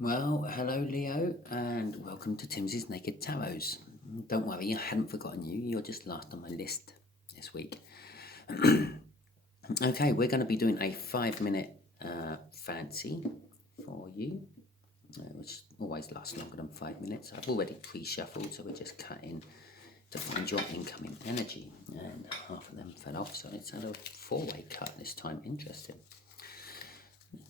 Well, hello Leo, and welcome to Timsy's Naked Tarots. Don't worry, I hadn't forgotten you. You're just last on my list this week. Okay, we're going to be doing a 5 minute fancy for you, which always lasts longer than 5 minutes. I've already pre-shuffled, so we're just cutting to find your incoming energy, and half of them fell off, so it's a four-way cut this time. Interesting.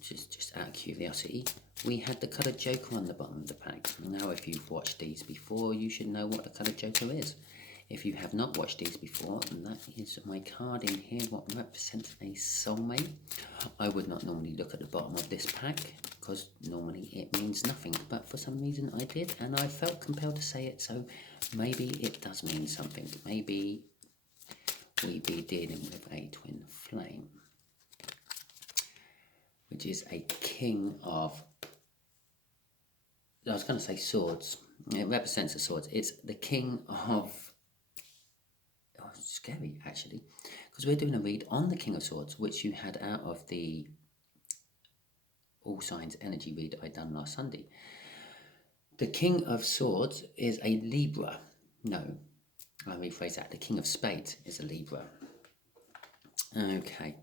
Just out of curiosity, we had the coloured joker on the bottom of the pack. Now, if you've watched these before, you should know what the coloured joker is. If you have not watched these before, that is my card in here, what represents a soulmate. I would not normally look at the bottom of this pack, because normally it means nothing, but for some reason I did, and I felt compelled to say it, so maybe it does mean something. Maybe we be dealing with a twin flame, which is a king of, I was going to say swords. It represents the swords. It's the king of, it's scary actually, because we're doing a read on the king of swords, which you had out of the all signs energy read I done last Sunday. The king of swords is a Libra. No, I'll rephrase that. The king of spades is a Libra. Okay,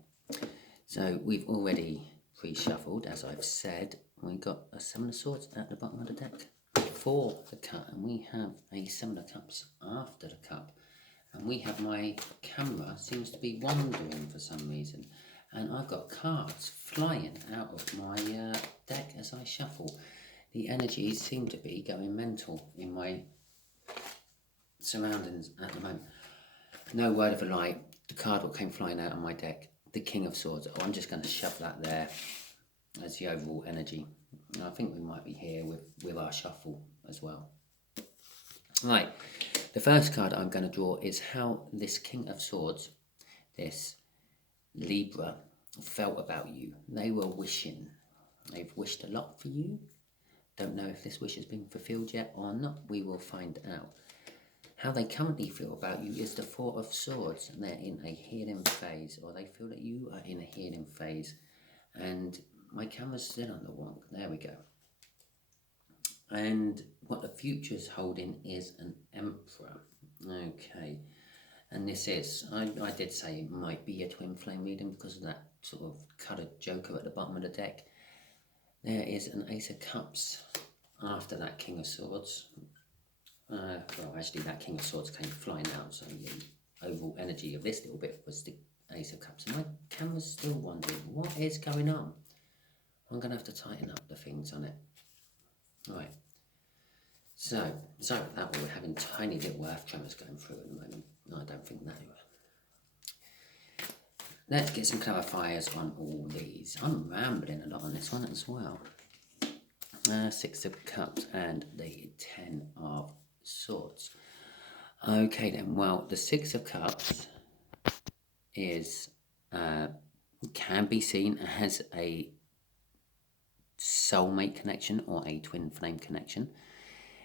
so we've already pre-shuffled, as I've said. We got a seven of swords at the bottom of the deck for the cut, and we have a seven of cups after the cup, and we have my camera seems to be wandering for some reason, and I've got cards flying out of my deck as I shuffle. The energies seem to be going mental in my surroundings at the moment. No word of a lie, the card that came flying out of my deck, the king of swords. Oh, I'm just going to shove that there as the overall energy. And I think we might be here with our shuffle as well. Right, the first card I'm going to draw is how this king of swords, this Libra, felt about you. They were wishing. They've wished a lot for you. Don't know if this wish has been fulfilled yet or not. We will find out. How they currently feel about you is the Four of Swords, and they're in a healing phase, or they feel that you are in a healing phase. And my camera's still on the wonk. There we go. And what the future's holding is an Emperor. Okay. And this is, I did say it might be a twin flame reading because of that sort of coloured joker at the bottom of the deck. There is an Ace of Cups after that King of Swords. Well, actually, that King of Swords came flying out, so the overall energy of this little bit was the Ace of Cups. And my camera's still wondering, what is going on? I'm going to have to tighten up the things on it. Right. So that we're having tiny little earth tremors going through at the moment. No, I don't think that. Let's get some clarifiers on all these. I'm rambling a lot on this one as well. Six of Cups and the Ten of Swords. Okay then, well, the Six of Cups is can be seen as a soulmate connection or a twin flame connection.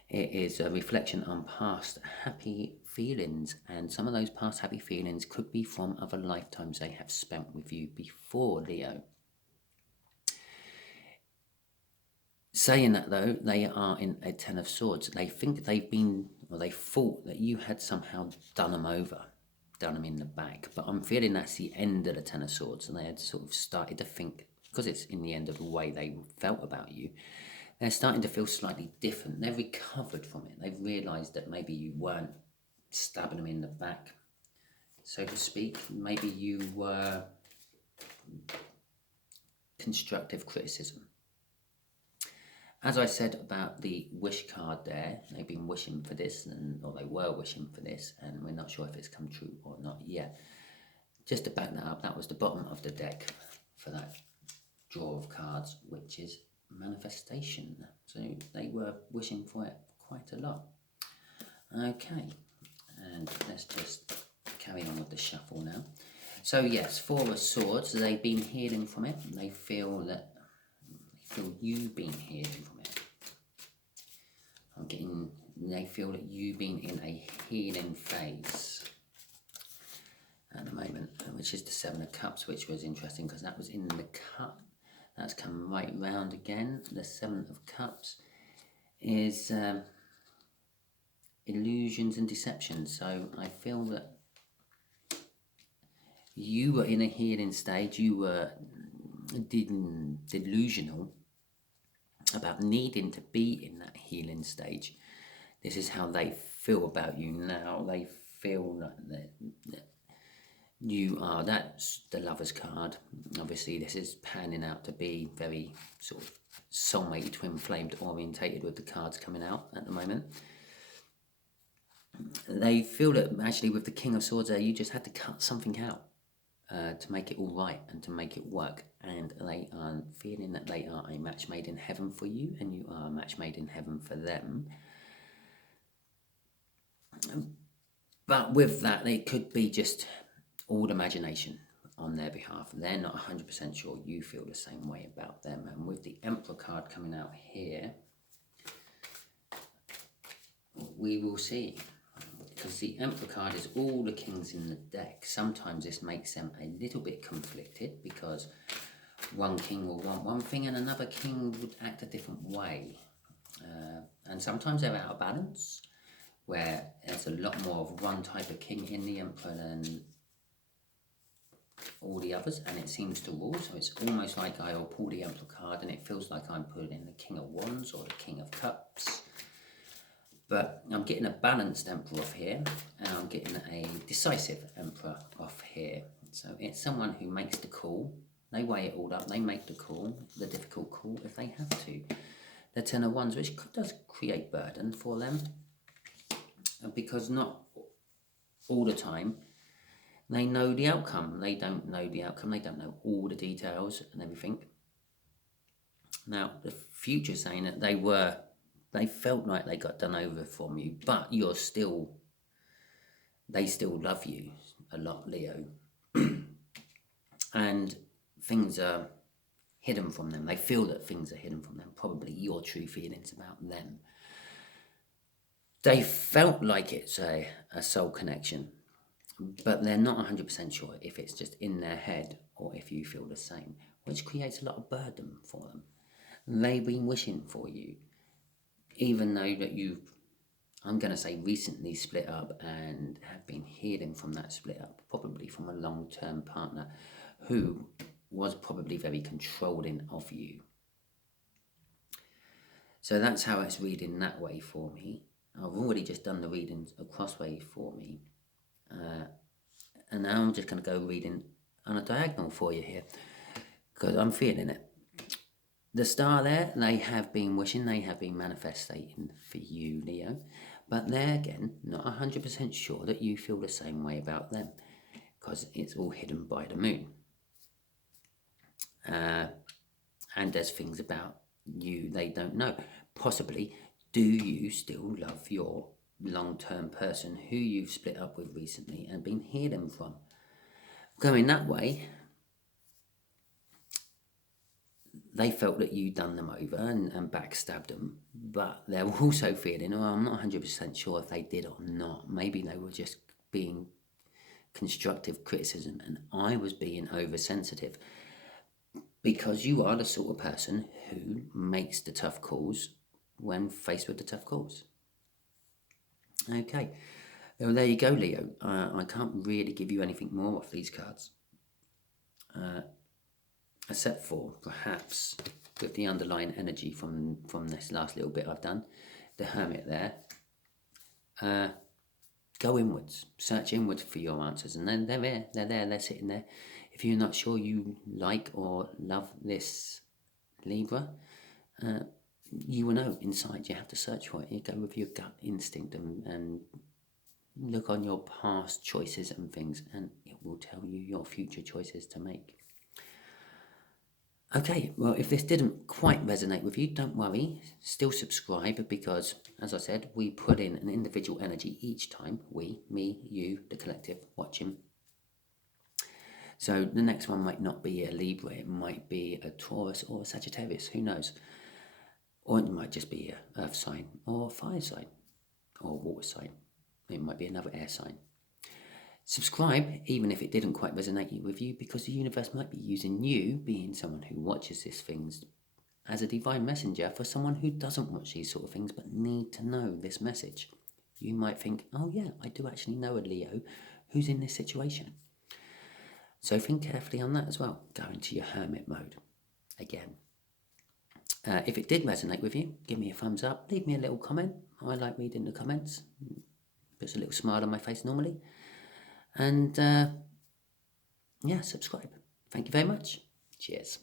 It is a reflection on past happy feelings, and some of those past happy feelings could be from other lifetimes they have spent with you before, Leo. Saying that though, they are in a Ten of Swords. They think they've been, or they thought that you had somehow done them over, done them in the back. But I'm feeling that's the end of the Ten of Swords, and they had sort of started to think, because it's in the end of the way they felt about you, they're starting to feel slightly different. They've recovered from it. They've realised that maybe you weren't stabbing them in the back, so to speak. Maybe you were constructive criticism. As I said about the wish card there, they've been wishing for this, or they were wishing for this, and we're not sure if it's come true or not yet. Just to back that up, that was the bottom of the deck for that draw of cards, which is manifestation. So they were wishing for it quite a lot. Okay, and let's just carry on with the shuffle now. So yes, Four of Swords, they've been healing from it. They feel you've been healing from it. They feel that you've been in a healing phase at the moment, which is the Seven of Cups, which was interesting because that was in the cup. that's come right round again. The Seven of Cups is illusions and deception. So I feel that you were in a healing stage. You were delusional about needing to be in that healing stage. This is how they feel about you now. They feel that you are, that's the Lover's card. Obviously this is panning out to be very sort of soulmate, twin flamed orientated with the cards coming out at the moment. They feel that actually with the King of Swords there, you just had to cut something out to make it all right and to make it work. And they are feeling that they are a match made in heaven for you, and you are a match made in heaven for them. But with that, it could be just all imagination on their behalf. They're not 100% sure you feel the same way about them. And with the Emperor card coming out here, we will see. Because the Emperor card is all the kings in the deck. Sometimes this makes them a little bit conflicted, because one king will want one thing and another king would act a different way. And sometimes they're out of balance, where there's a lot more of one type of king in the Emperor than all the others, and it seems to rule. So it's almost like I'll pull the Emperor card and it feels like I'm pulling in the King of Wands or the King of Cups. But I'm getting a balanced Emperor off here, and I'm getting a decisive Emperor off here. So it's someone who makes the call. They weigh it all up, they make the call, the difficult call if they have to. The Ten of Wands, which does create burden for them, because not all the time they know the outcome. They don't know the outcome. They don't know all the details and everything. Now, the future saying that they felt like they got done over from you, but they still love you a lot, Leo. And things are hidden from them. They feel that things are hidden from them, probably your true feelings about them. They felt like it's a soul connection, but they're not 100% sure if it's just in their head or if you feel the same, which creates a lot of burden for them. They've been wishing for you, even though that you've, I'm going to say, recently split up and have been healing from that split up, probably from a long-term partner who was probably very controlling of you. So that's how it's reading that way for me. I've already just done the readings across way for me. And now I'm just going to go reading on a diagonal for you here, because I'm feeling it. The star there, they have been wishing, they have been manifesting for you, Leo. But they're, again, not 100% sure that you feel the same way about them, because it's all hidden by the moon. And there's things about you they don't know. Possibly, do you still love your long-term person who you've split up with recently and been healing from? Going that way, they felt that you'd done them over and backstabbed them, but they're also feeling, oh, I'm not 100% sure if they did or not. Maybe they were just being constructive criticism and I was being oversensitive, because you are the sort of person who makes the tough calls when faced with the tough calls. Okay, well, there you go, Leo. I can't really give you anything more off these cards. Except for perhaps with the underlying energy from this last little bit I've done, the Hermit there. Go inwards, search inwards for your answers, and then they're sitting there. If you're not sure you like or love this Libra, you will know inside. You have to search for it. You go with your gut instinct and look on your past choices and things, and it will tell you your future choices to make. Okay, well, if this didn't quite resonate with you, don't worry. Still subscribe, because, as I said, we put in an individual energy each time. We, me, you, the collective, watching. So the next one might not be a Libra. It might be a Taurus or a Sagittarius. Who knows? Or it might just be a Earth sign or a fire sign or water sign. It might be another air sign. Subscribe, even if it didn't quite resonate with you, because the universe might be using you, being someone who watches these things, as a divine messenger for someone who doesn't watch these sort of things but need to know this message. You might think, oh yeah, I do actually know a Leo who's in this situation. So think carefully on that as well. Go into your hermit mode again. If it did resonate with you, give me a thumbs up, leave me a little comment. I like reading the comments. Puts a little smile on my face normally. And yeah, subscribe. Thank you very much. Cheers.